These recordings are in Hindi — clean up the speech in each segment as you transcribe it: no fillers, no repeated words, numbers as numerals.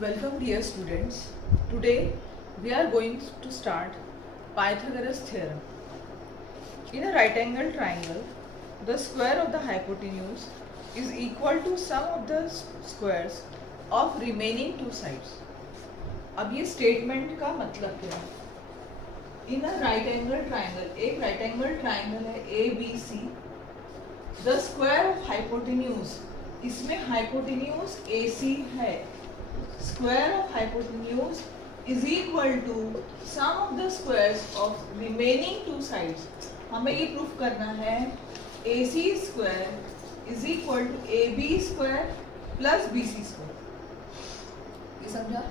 Welcome dear students. Today we are going to start Pythagoras theorem. In a right angle triangle, the square of the hypotenuse is equal to sum of the squares of remaining two sides. अब ये स्टेटमेंट का मतलब क्या है? In a right angle triangle, एक राइट एंगल ट्राइंगल है ABC, the square of hypotenuse, इसमें हाइपोटेन्यूज AC है, square of hypotenuse is equal to sum of the squares of remaining two sides. हमें ये प्रूफ करना है AC square is equal to AB square plus BC square. ये समझा?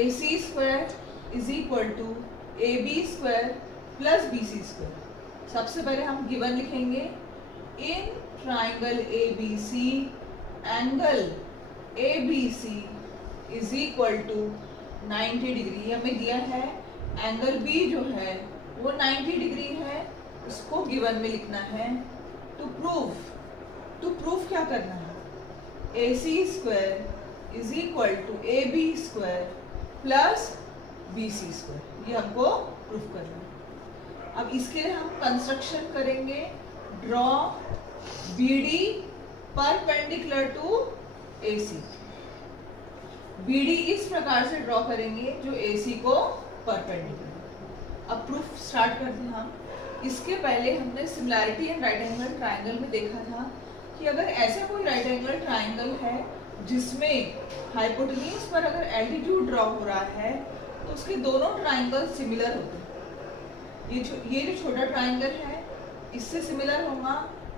AC square is equal to AB square plus BC square. सबसे पहले हम गिवन लिखेंगे in triangle ABC angle ABC is equal to 90 degree. हमें दिया है एंगल B जो है वो 90 डिग्री है, उसको गिवन में लिखना है. टू प्रूफ क्या करना है? AC square is equal to AB square plus BC square, ये हमको प्रूफ करना है. अब इसके लिए हम कंस्ट्रक्शन करेंगे. Draw BD perpendicular to AC. BD इस प्रकार से ड्रॉ करेंगे जो AC को परपेंडिकुलर. अब प्रूफ स्टार्ट करते हैं हम. इसके पहले हमने similarity in right angle triangle में देखा था कि अगर ऐसा कोई राइट एंगल ट्राइंगल है जिसमें हाइपोटेन्यूज पर अगर एल्टीट्यूड ड्रॉ हो रहा है तो उसके दोनों ट्राइंगल सिमिलर होते हैं. ये जो छोटा ट्राइंगल है इससे सिमिलर होगा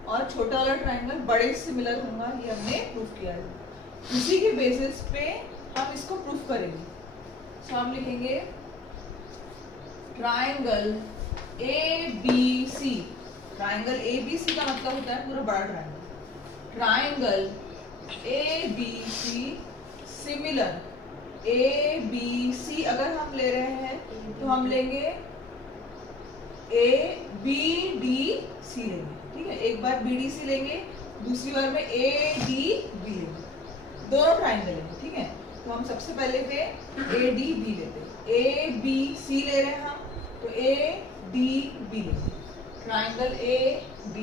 और छोटा वाला ट्राइंगल बड़े से सिमिलर होगा. ये हमने प्रूफ किया है. इसी के बेसिस पे हम इसको प्रूफ करेंगे. सो हम लिखेंगे ट्राइंगल ABC. ट्राइंगल ABC का मतलब होता है पूरा बड़ा triangle. Triangle ABC similar ABC अगर हम ले रहे हैं तो हम लेंगे ABDC लेंगे. ठीक है, एक बार BDC लेंगे, दूसरी बार में ADB लेंगे. दोनों ट्राइंगल लेंगे. ठीक है, तो हम सबसे पहले पे ADB लेते हैं. ABC ले रहे हैं हम तो ADB लेते हैं. Triangle ADB.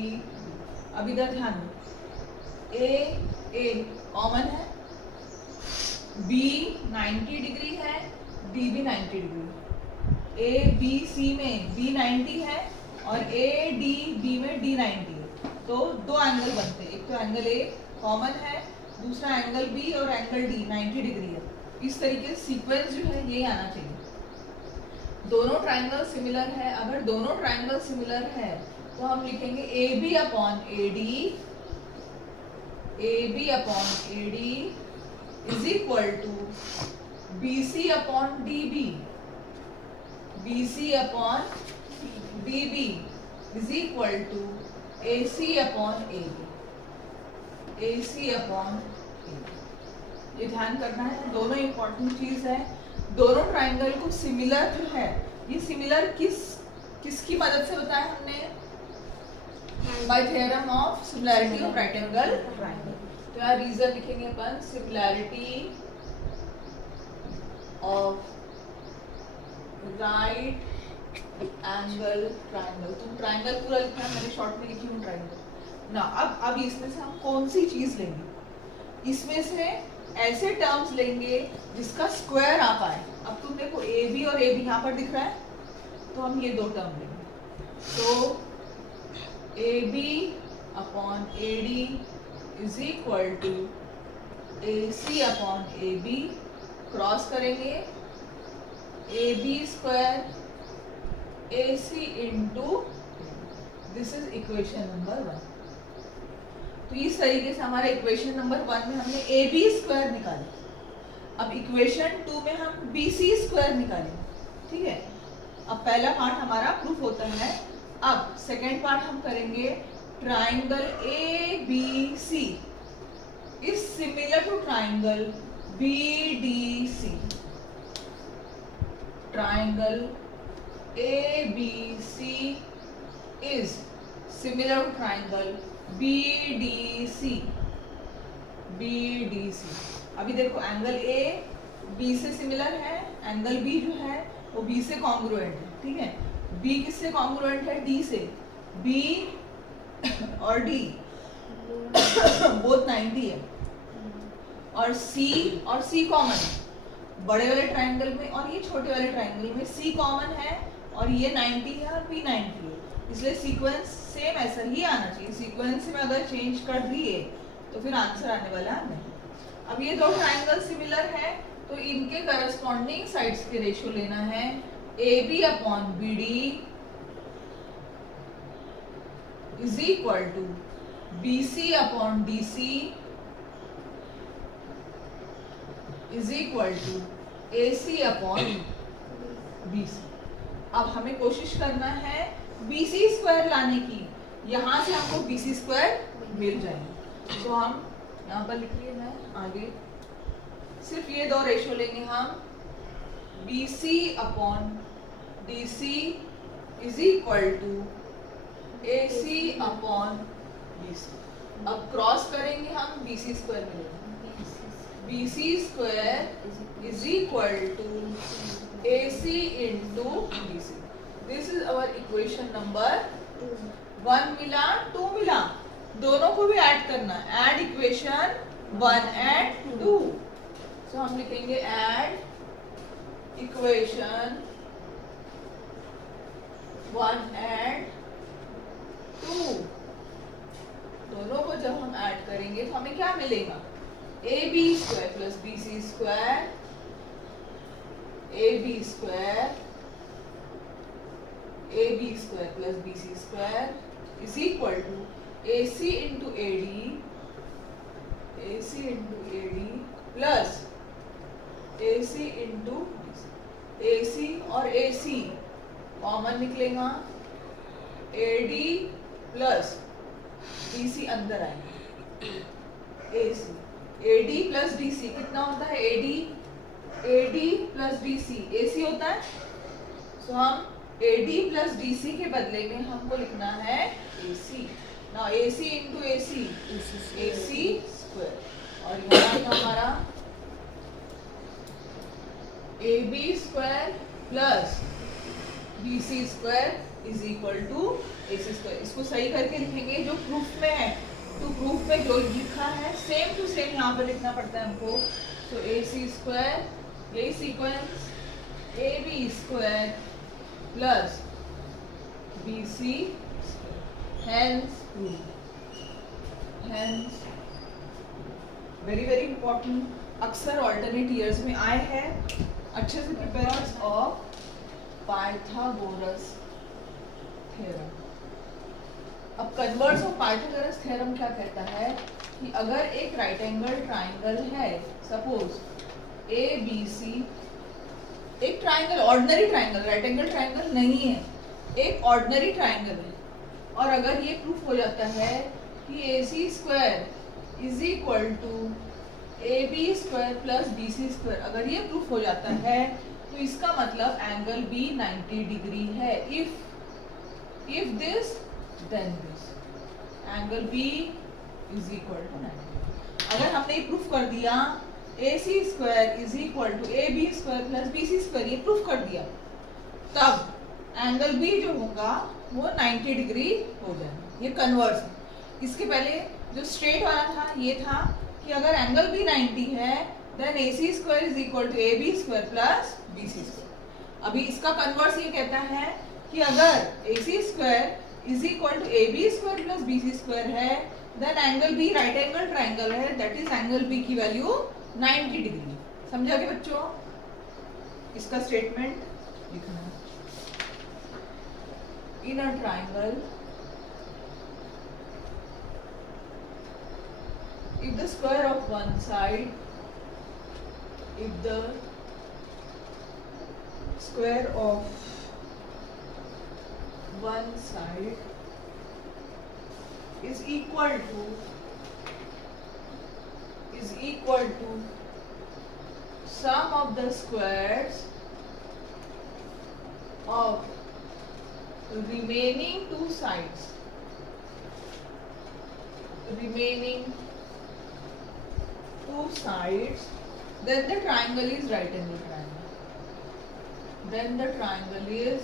अब इधर ध्यान दो, A कॉमन है, B 90 डिग्री है, D भी 90 डिग्री है. ABC में B 90 है और ADB में D 90 है. तो दो एंगल बनते हैं. एक तो एंगल A कॉमन है, दूसरा एंगल B और एंगल D 90 डिग्री है. इस तरीके से सीक्वेंस जो है ये आना चाहिए. दोनों ट्राइंगल सिमिलर है. अगर दोनों ट्राइंगल सिमिलर है तो हम लिखेंगे AB upon AD is equal to BC upon DB is equal to AC upon AB. ये ध्यान करना है. दोनों इंपॉर्टेंट चीज है. दोनों ट्राइंगल को सिमिलर जो है, ये सिमिलर किसकी मदद से बताया हमने? By theorem of similarity of right angle triangle. तो यहाँ रीजन लिखेंगे अपन, similarity of right angle triangle. तुम ट्राइंगल पूरा लिखना है, मैंने शॉर्ट में लिखी हूँ ट्राइंगल ना. अब इसमें से हम कौन सी चीज लेंगे? इसमें से ऐसे टर्म्स लेंगे जिसका स्क्वायर आ पाए. अब तुम देखो AB और AB यहाँ पर दिख रहा है, तो हम ये दो टर्म लेंगे. तो AB upon AD is equal to AC upon AB. Cross करेंगे AB square AC into, this is equation number 1. तो इस तरीके से हमारा इक्वेशन नंबर 1 में हमने AB स्क्वायर निकाला. अब इक्वेशन 2 में हम BC स्क्वायर निकालेंगे. ठीक है, अब पहला पार्ट हमारा प्रूफ होता है. अब सेकेंड पार्ट हम करेंगे. Triangle ABC is similar to triangle BDC. Triangle ABC is similar triangle BDC. अभी देखो एंगल ए बी से सिमिलर है, एंगल बी जो है वो बी से कॉन्ग्रुएंट है, ठीक है। बी किससे कॉन्ग्रुएंट है? डी से। बी और डी बोथ 90 है, और सी कॉमन है बड़े वाले ट्रायंगल में और ये छोटे वाले ट्रायंगल में। सी कॉमन है और ये 90 है और बी 90 है, इसलिए सीक्वेंस सेम ऐसा ही आना चाहिए। सीक्वेंस में अगर चेंज कर दिए तो फिर आंसर आने वाला नहीं। अब ये दो ट्रायंगल सिमिलर है तो इनके करस्पॉन्डिंग साइड्स के रेशियो लेना है। A B upon B D is equal to B C upon D C is equal to A C upon B C. अब हमें कोशिश करना है बी सी स्क्वायर लाने की, यहां से हमको बी सी स्क्वायर मिल जाएंगे। तो हम यहाँ पर लिखिए, मैं आगे सिर्फ ये दो रेशियो लेंगे हम। B C upon D C is equal to A C upon B C. अब क्रॉस करेंगे हम, बी सी स्क्वायर मिलेगा। B C square is equal to A C into B C. This is our equation number 1 मिला, 2 मिला, दोनों को भी ऐड करना है। Add equation 1 and 2। सो हम लिखेंगे ऐड इक्वेशन 1 एंड 2। दोनों को जब हम ऐड करेंगे तो हमें क्या मिलेगा? A B square plus B C square, A B square plus B C square is equal to A C into A D plus A C into A C, और ए सी कॉमन निकलेगा, A D plus D C अंदर आएगा, A C. A D plus D C कितना होता है? A D plus D C A C होता है। सो हम ए डी प्लस डी सी के बदले में हमको लिखना है A C. Now A C into A C square, और यहाँ का हमारा A B square plus B C square is equal to A C square. इसको सही करके लिखेंगे जो प्रूफ में है, तो प्रूफ में जो लिखा है सेम टू सेम यहाँ पर लिखना पड़ता है हमको। तो ए सी स्क्वायर, यही sequence, A B square plus B C, hence very very important, अक्सर ऑल्टरनेट ईयर्स में आए हैं। अच्छे से प्रिपेयर ऑफ पाइथागोरस थ्योरम। अब कन्वर्स ऑफ पाइथागोरस थ्योरम क्या कहता है कि अगर एक राइट एंगल ट्राइंगल है, सपोज ए बी सी, एक triangle, ordinary triangle, right angle triangle नहीं है, एक ऑर्डिनरी ट्राइंगल है, और अगर ये प्रूफ हो जाता है कि A C square is equal to A B square plus B C square, अगर ये प्रूफ हो जाता है तो इसका मतलब एंगल बी 90 डिग्री है। If this then this angle B is equal to 90। अगर हमने ये प्रूफ कर दिया AC square is equal to AB square plus BC square, ये प्रूफ कर दिया, तब एंगल B जो होगा वो 90 डिग्री हो जाएगा। ये कन्वर्स है। इसके पहले जो स्ट्रेट वाला था ये था कि अगर एंगल B 90 है then AC square is equal to AB square plus BC square. अभी इसका कन्वर्स ये कहता है कि अगर AC square is equal to A B square plus B C square है then angle B right angle triangle है, दैट इज एंगल बी की वैल्यू 90 डिग्री। समझा के बच्चों? इसका स्टेटमेंट लिखना है। In a triangle if the square of one side, if the square of one side is equal to sum of the squares of remaining two sides, remaining two sides then the triangle is right angle triangle. Then the triangle is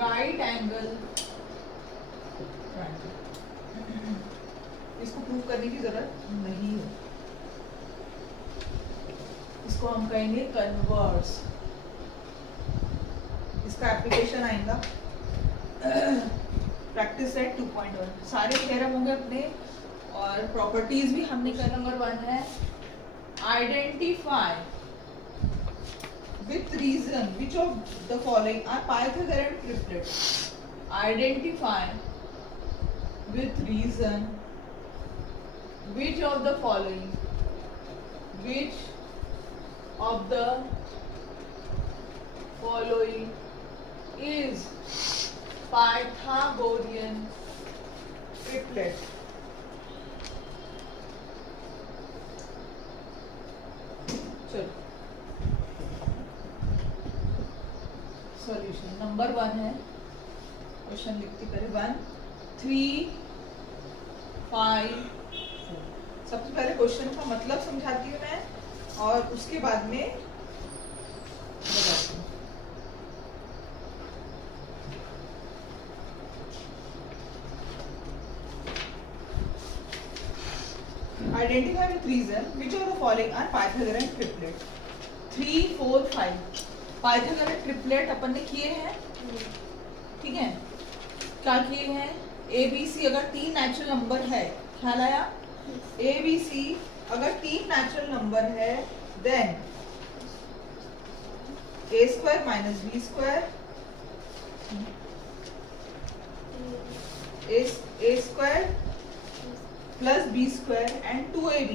right angle triangle. इसको प्रूव करने की जरूरत नहीं है, इसको हम कहेंगे कन्वर्स. इसका एप्लीकेशन आएगा प्रैक्टिस सेट 2.1. सारे थ्योरम होंगे अपने और प्रॉपर्टीज भी हमने कर. नंबर 1 है identify with reason which of the following are Pythagorean triplet. Identify with reason which of the following is Pythagorean triplet. चलो सॉल्यूशन. नंबर 1 है, क्वेश्चन लिखते पहले 1 3 5. सबसे पहले क्वेश्चन का मतलब समझाती हूँ मैं और उसके बाद में बताती हूँ. Identify with reason which of the following are Pythagorean triplet. 3 4 5 Pythagorean triplet अपन ने किए हैं. ठीक है, क्या किए हैं? ABC अगर 3 नेचुरल नंबर है, ख्याल आया? ABC अगर 3 नेचुरल नंबर है then a square minus b square a square plus b square and 2ab,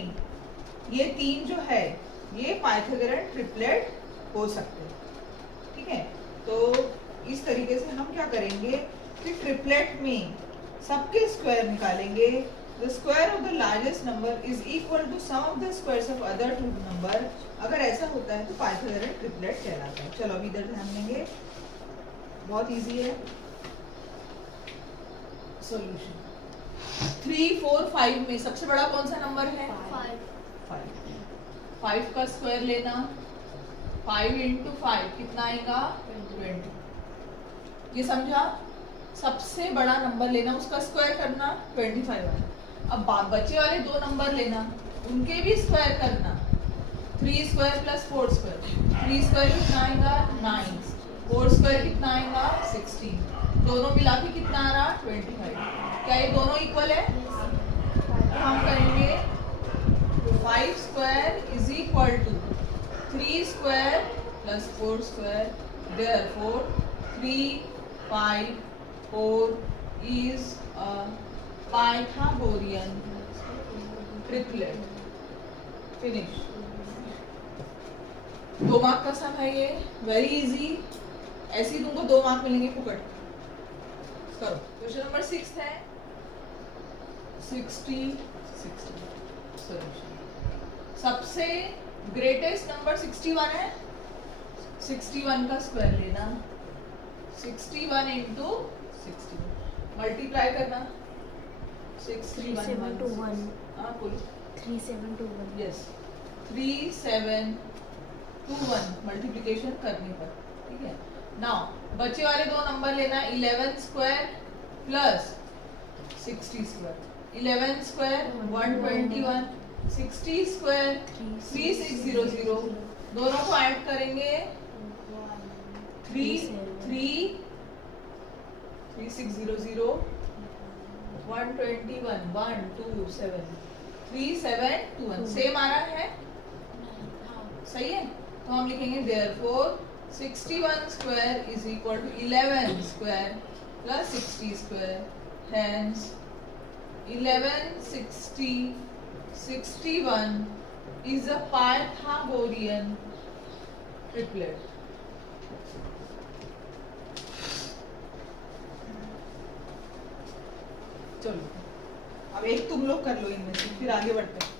ये 3 जो है ये पाइथागोरन ट्रिपलेट हो सकते हैं. ठीक है, तो इस तरीके से हम क्या करेंगे कि ट्रिपलेट में सबके स्क्वायर निकालेंगे. The square of the largest number is equal to sum of the squares of other two number. अगर ऐसा होता है तो पाइथागोरन ट्रिपलेट कहलाता है. चलो अभी इधर ध्यान देंगे, बहुत इजी है. सॉल्यूशन 3 4 5 में सबसे बड़ा कौन सा नंबर है? 5 का स्क्वायर लेना. 5 into 5 कितना आएगा? 20. ये समझा? सबसे बड़ा नंबर लेना, उसका स्क्वायर करना, 25 आएगा. अब बचे वाले 2 नंबर लेना, उनके भी स्क्वायर करना. 3 स्क्वायर प्लस 4 स्क्वायर. 3 स्क्वायर कितना आएगा? 9. 4 स्क्वायर कितना आएगा? 16. दोनों मिला के कितना आ रहा? 25. क्या ये दोनों इक्वल है? तो हम कहेंगे 5 square is equal to 3 square plus 4 square. Therefore 3 5 4 is a Pythagorean triplet. Finish. 2 mark का सम है ये, वेरी इजी. ऐसे ही तुमको 2 मार्क मिलेंगे फुकट. करो. क्वेश्चन नंबर 6 है 60 सॉल्यूशन. सबसे ग्रेटेस्ट नंबर 61 है. 61 का स्क्वायर लेना. 61 into 60 मल्टीप्लाई करना. 3721. हाँ बोलो. 3721. यस 3721 मल्टीप्लिकेशन करने पर. ठीक है, नाउ बचे वाले 2 नंबर लेना. 11 square plus 60 square. 11 square 121. 60 square 3600. दोनों को ऐड करेंगे 3600 121 127 3721 सेम आ रहा है. सही है, तो हम लिखेंगे therefore 61 square is equal to 11 square plus 60 square. Hence 11 60 61 is a Pythagorean triplet. चलो अब एक तुम लोग कर लो इनमें से, फिर आगे बढ़ते हैं.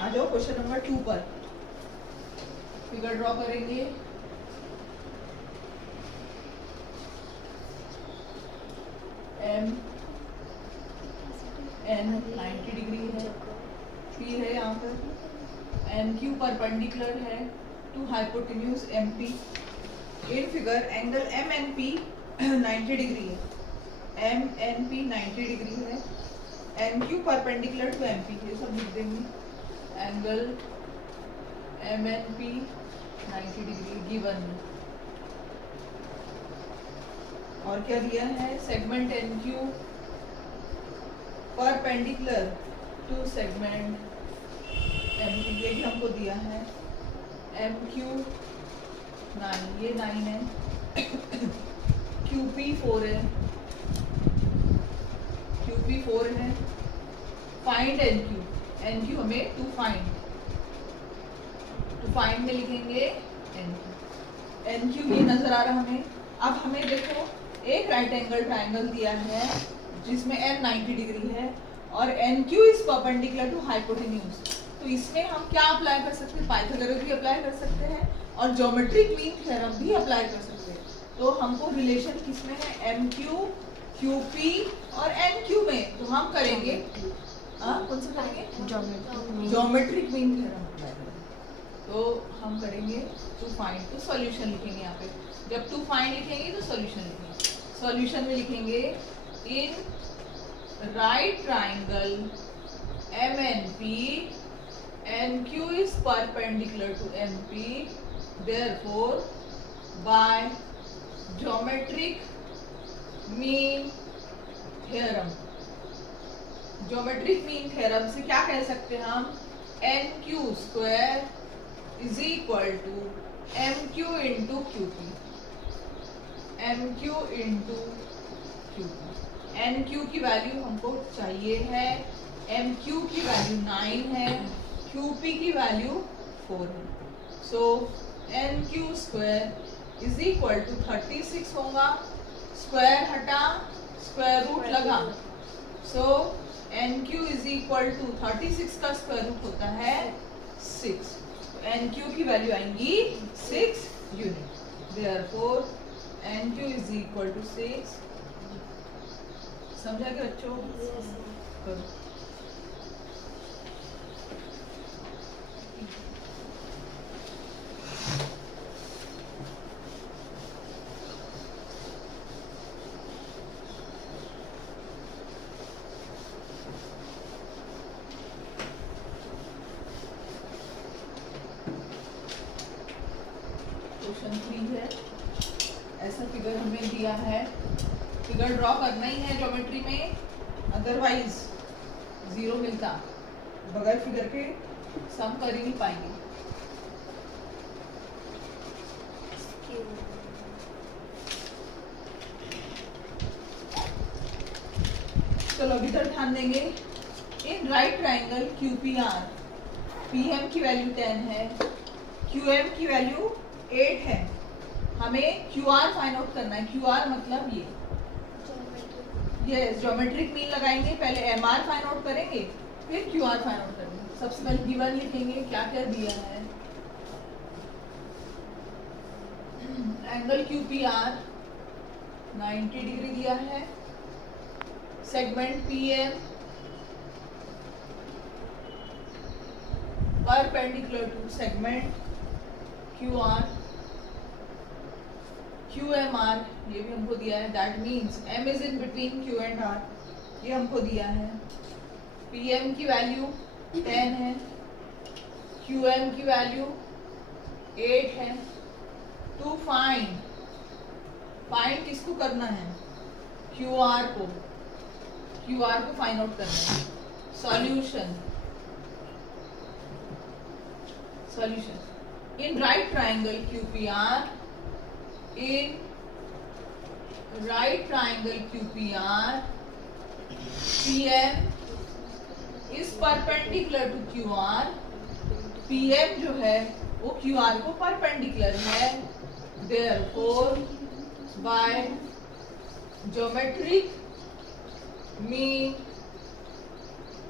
आ जाओ क्वेश्चन नंबर 2 पर. फिगर ड्रॉ करेंगे। एम एन 90 डिग्री है, पी है यहाँ पर, एन क्यू परपेंडिकुलर है to hypotenuse M P. In figure angle M N P 90 degree है, एम एन पी 90 डिग्री है, N Q perpendicular to M P, ये सब लिख देंगे। Angle M N P 90 degree given. और क्या दिया है, segment N Q perpendicular to segment M P, ये भी हमको दिया है। एम क्यू 9, ये 9 है, क्यू पी 4 है, क्यू पी 4 है। Find N Q, N Q हमें टू फाइंड में लिखेंगे एन क्यू। एन क्यू ये नजर आ रहा हमें। अब हमें देखो एक राइट एंगल ट्राइंगल दिया है जिसमें एन 90 डिग्री है और N Q is perpendicular to hypotenuse. तो इसमें हम क्या अप्लाई कर सकते हैं, पाइथागोरस भी अप्लाई कर सकते हैं और ज्योमेट्रिक मीन थ्योरम भी अप्लाई कर सकते हैं। तो हमको रिलेशन किसमें है, एम क्यू, क्यू पी और एन क्यू में। तो हम करेंगे कौन सा करेंगे, ज्योमेट्रिक मीन थ्योरम अप्लाई करेंगे। तो हम करेंगे टू फाइंड, तो सॉल्यूशन लिखेंगे यहाँ पे। जब टू फाइंड लिखेंगे तो सॉल्यूशन लिखेंगे। सॉल्यूशन में लिखेंगे in right triangle M N P N Q is perpendicular to M P, therefore by geometric mean theorem. Geometric mean theorem से क्या कह सकते हैं हम, N Q square is equal to M Q into Q P, M Q into Q P. N Q की वैल्यू हमको चाहिए है, एम क्यू की वैल्यू 9 है, क्यू पी की वैल्यू 4 है। So N Q square is equal to 36 होगा, स्क्वायर हटा स्क्वायर रूट लगा, so N Q is equal to 36 का स्क्वायर रूट होता है 6। तो एन क्यू की वैल्यू आएंगी 6 unit, therefore N Q is equal to 6। समझा क्या बच्चों, करो। क्वेश्चन 3 है, ऐसा फिगर हमें दिया है, फिगर ड्रॉ करना ही है ज्योमेट्री में, अदरवाइज 0 मिलता, बगैर फिगर के सम कर ही नहीं पाएंगे। चलो अभी तक ध्यान देंगे। In right triangle Q P R, P M की वैल्यू 10 है, क्यू एम की वैल्यू 8 है। हमें क्यू आर फाइंड आउट करना है। क्यू आर मतलब ये ज्योमेट्रिक मीन लगाएंगे, पहले एम आर फाइंड आउट करेंगे, फिर क्यू आर फाइंड आउट करेंगे। सबसे पहले गिवन लिखेंगे, क्या क्या दिया है। Angle Q P R 90 degree दिया है, segment P M perpendicular to segment Q R, Q M R ये भी हमको दिया है, that means M is in between Q and R, ये हमको दिया है। पी एम की वैल्यू 10 है, क्यू एम की वैल्यू 8 है। टू फाइंड, फाइंड किसको करना है, क्यू आर को, क्यू आर को फाइंड आउट करना है। Solution, solution in right triangle Q P are, in right triangle QPR, PM is perpendicular to QR, PM जो है वो QR को perpendicular है, therefore by geometric mean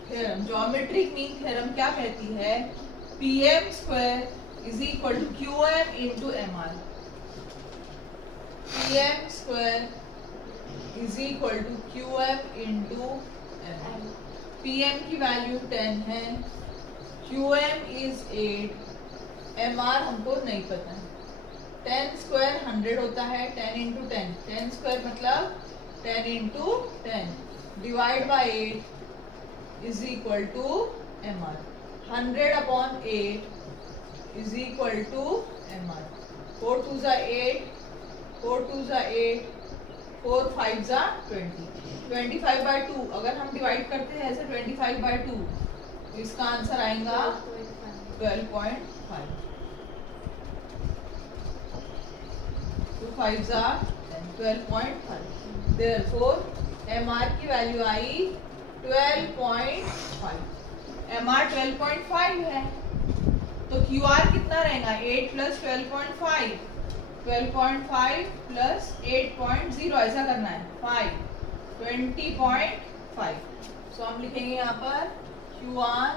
theorem, geometric mean theorem क्या कहती है, PM square is equal to Q M into M R. P M square is equal to Q M into M. P M की वैल्यू 10 है, Q M is 8, M R हमको नहीं पता है। 10 स्क्वायर 100 होता है, 10 इंटू 10, 10 स्क्वायर मतलब 10 into 10 divide by 8 is equal to M R. 100 upon 8 is equal to M R. 4 2 जा 8, 4 2 जा 8, 4 5 जा 20, 25 बाई 2 अगर हम डिवाइड करते हैं ऐसे 25 बाई 2, इसका आंसर आएगा 12.5। 2 5 जा 12.5। देयरफॉर एम आर की वैल्यू आई 12.5। एम आर 12.5 है तो क्यू आर कितना रहेगा? 8 प्लस 12.5, 12.5 प्लस 8.0 ऐसा करना है 5, 20.5। सो हम लिखेंगे यहाँ पर Q R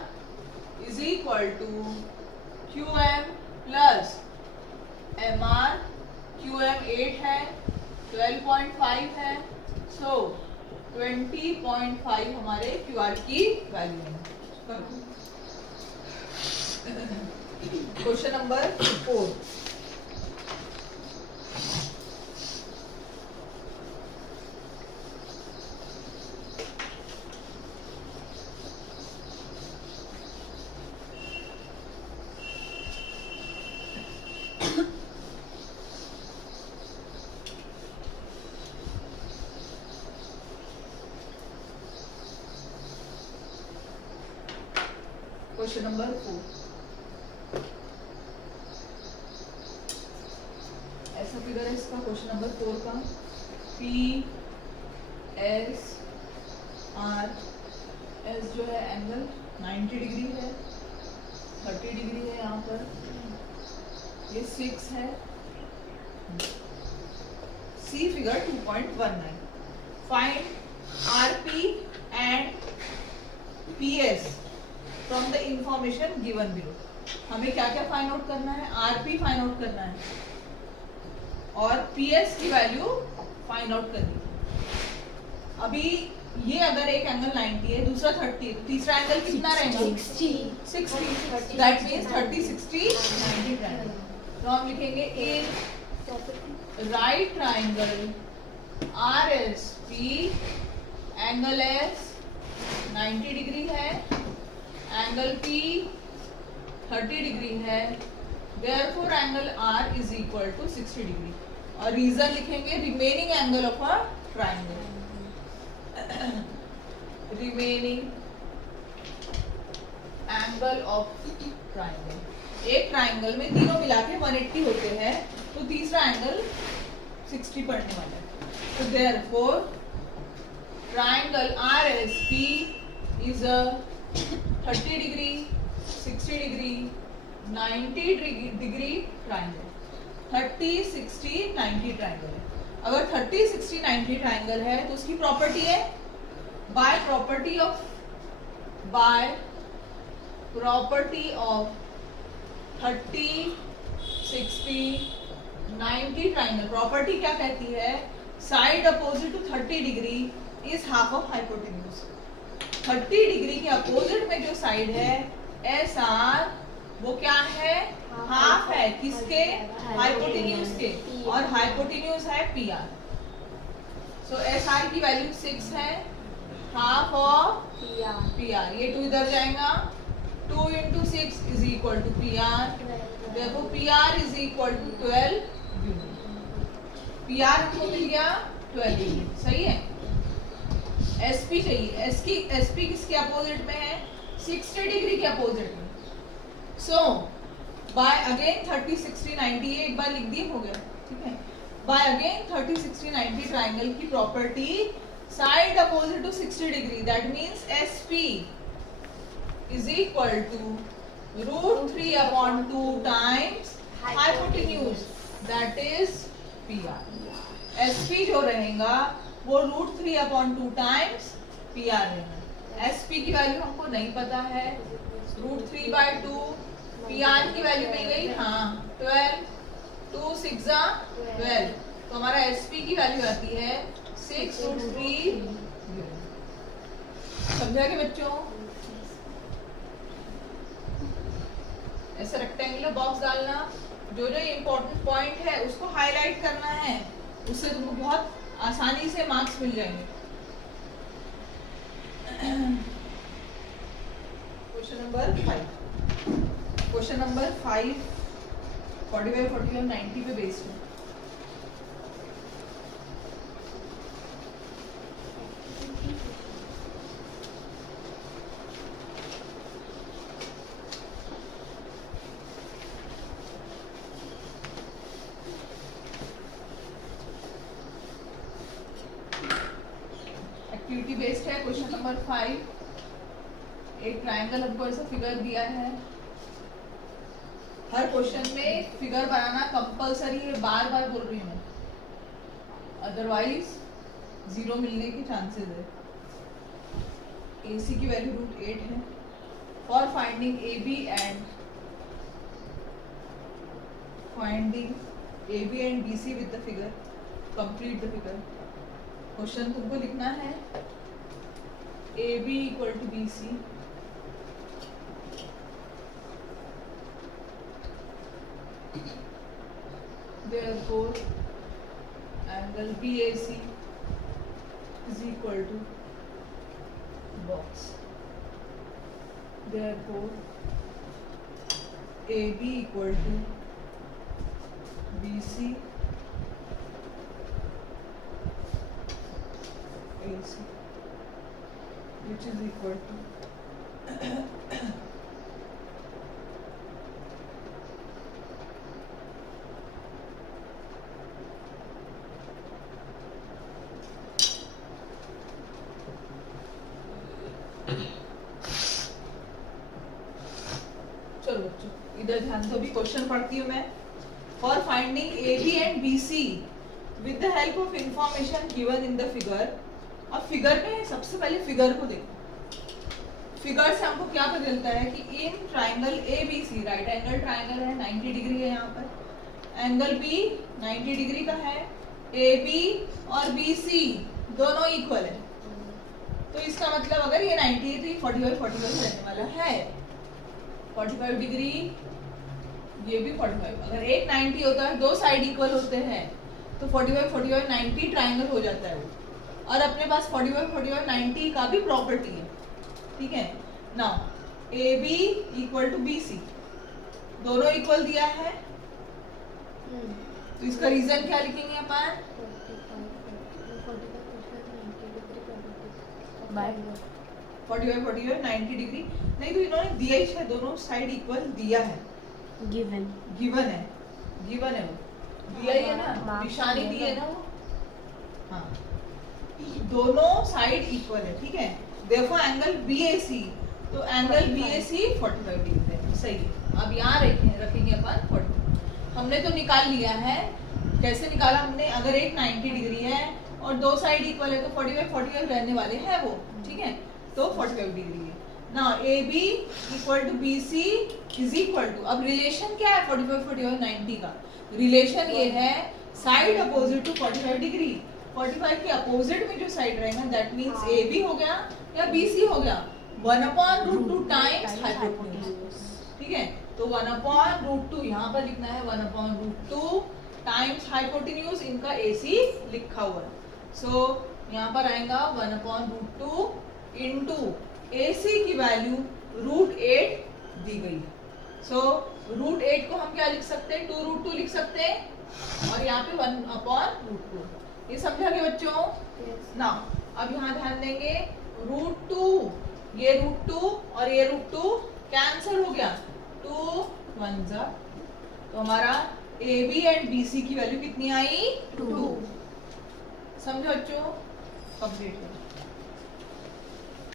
is equal to Q M plus M R. Q M 8 है, 12.5 है, सो 20.5 हमारे क्यू आर की वैल्यू है। Question number 4। क्वेश्चन नंबर 4 ऐसा फिगर है इसका। क्वेश्चन नंबर 4 का पी एस आर एस जो है एंगल 90 डिग्री है, 30 डिग्री है यहाँ पर, ये 6 है। See figure 2.19। Find R P and P S from the information given below. हमें क्या क्या फाइंड आउट करना है? आरपी फाइंड आउट करना है और पीएस की वैल्यू फाइंड आउट करनी है। अभी ये अगर एक एंगल 90 है, दूसरा 30, तीसरा एंगल कितना रहेगा? 60। That means 30 60 90 triangle. तो हम लिखेंगे in right triangle R S P angle S 90 degree है, एंगल P 30 डिग्री है, therefore angle R is equal to 60 degree. और रीजन लिखेंगे remaining angle of a triangle. Remaining angle of triangle. एक ट्राइंगल में तीनों मिला के 180 होते हैं, तो तीसरा एंगल 60 पड़ने वाला है। तो therefore triangle RSP is a 30 degree, 60 degree, 90 degree triangle. 30 60 90 triangle है। अगर 30 60 90 ट्राइंगल है तो उसकी प्रॉपर्टी है by property of 30 60 90 triangle. Property क्या कहती है? Side opposite to 30 degree is half of hypotenuse. 30 degree के अपोजिट में जो साइड है एस आर, वो क्या है? हाफ है। किसके? हाइपोटेन्यूज के। और हाइपोटेन्यूज है पी आर। सो एस आर की वैल्यू 6 है, हाफ ऑफ पी आर। ये 2 इधर जाएगा, 2 into 6 is equal to P R. देखो P R is equal to 12 unit. P R हमको मिल गया 12 यूनिट, सही है। एसपी चाहिए। एसपी किसके अपोजिट में है? 60 डिग्री के अपोजिट में। सो बाय अगेन 30 60 90, ये एक बार लिख दिए, हो गया, ठीक है। बाय अगेन 30 60 90 ट्राइंगल की property side opposite to 60 degree, that means S P is equal to √3 upon 2 times hypotenuse, that is PR। SP जो रहेगा वो √3 upon 2 times PR रहेगा। SP की वैल्यू हमको नहीं पता है। √3/2 पी आर की वैल्यू दी गई, हाँ 12, 2 6 12, तो हमारा एस पी की वैल्यू आती है 6√3। समझा के बच्चों? ऐसे रेक्टेंगुलर बॉक्स डालना, जो जो इम्पोर्टेंट पॉइंट है उसको हाईलाइट करना है, उससे तुमको बहुत आसानी से मार्क्स मिल जाएंगे। क्वेश्चन नंबर 5, क्वेश्चन नंबर 5 45, 40 और 90 पे बेस्ड है। एक्टिविटी बेस्ड है। क्वेश्चन नंबर 5, एक ट्रायंगल हमको ऐसा फिगर दिया है। हर क्वेश्चन में फिगर बनाना कंपलसरी है, बार बार बोल रही हूँ, अदरवाइज 0 मिलने के चांसेस है। AC की वैल्यू √8 है। For finding AB and BC with the figure, complete the figure. Question तुमको लिखना है AB equal to BC, therefore angle BAC is equal to box, therefore AB equal to BC AC, which is equal to चलो बच्चों इधर ध्यान दो, अभी क्वेश्चन पढ़ती हूँ मैं। For finding AB and BC with the help of information given in the figure. अब फिगर में सबसे पहले फिगर को देखो। फिगर से हमको क्या पता चलता है कि in triangle ABC, right angle triangle है, 90 डिग्री है यहाँ पर, एंगल B 90 डिग्री का है, AB और BC दोनों इक्वल है। तो इसका मतलब अगर ये 90 है तो ये 45 रहने वाला है। 45 डिग्री, ये भी 45। अगर एक 90 होता है, दो साइड इक्वल होते हैं, तो 45 90 ट्राइंगल हो जाता है वो। और अपने पास 45 90 का भी प्रॉपर्टी है, ठीक है। Now AB equal to BC, दोनों इक्वल दिया है, तो इसका रीजन क्या लिखेंगे अपन? 45 90 डिग्री नहीं, तो इन्होंने दिया ही है, दोनों साइड इक्वल दिया है, गिवन है वो दिया ही है ना, निशानी दी है ना वो, हाँ, दोनों साइड इक्वल है, ठीक है। देखो एंगल BAC, तो एंगल BAC 45 डिग्री है, सही है। अब यहाँ रखेंगे अपन 40। हमने तो निकाल लिया है, कैसे निकाला हमने? अगर एक 90 डिग्री है और दो साइड इक्वल है तो 45 रहने वाले हैं वो, ठीक है, तो 45 डिग्री है। ना AB equal to BC is equal to, अब रिलेशन क्या है 45 90 का? रिलेशन ये है साइड अपोजिट टू 45 डिग्री। 45 के अपोजिट में जो साइड रहेगा दैट मींस AB हो गया या BC हो गया, 1/√2 टाइम्स हाइपोटेन्यूज, ठीक है। तो 1/√2 यहाँ पर लिखना है, 1/√2 टाइम्स हाइपोटेन्यूज, इनका AC लिखा हुआ है। सो यहाँ पर आएगा 1/√2 इनटू AC की वैल्यू √8 दी गई है। सो √8 को हम क्या लिख सकते हैं? 2√2 लिख सकते हैं, और यहाँ पे 1/√2। ये समझा के बच्चों? ना अब यहाँ ध्यान देंगे, √2, ये √2 और ये √2 कैंसिल हो गया, 2 1 जा, तो हमारा AB एंड BC की वैल्यू कितनी आई? 2। समझो बच्चों, कंप्लीट है।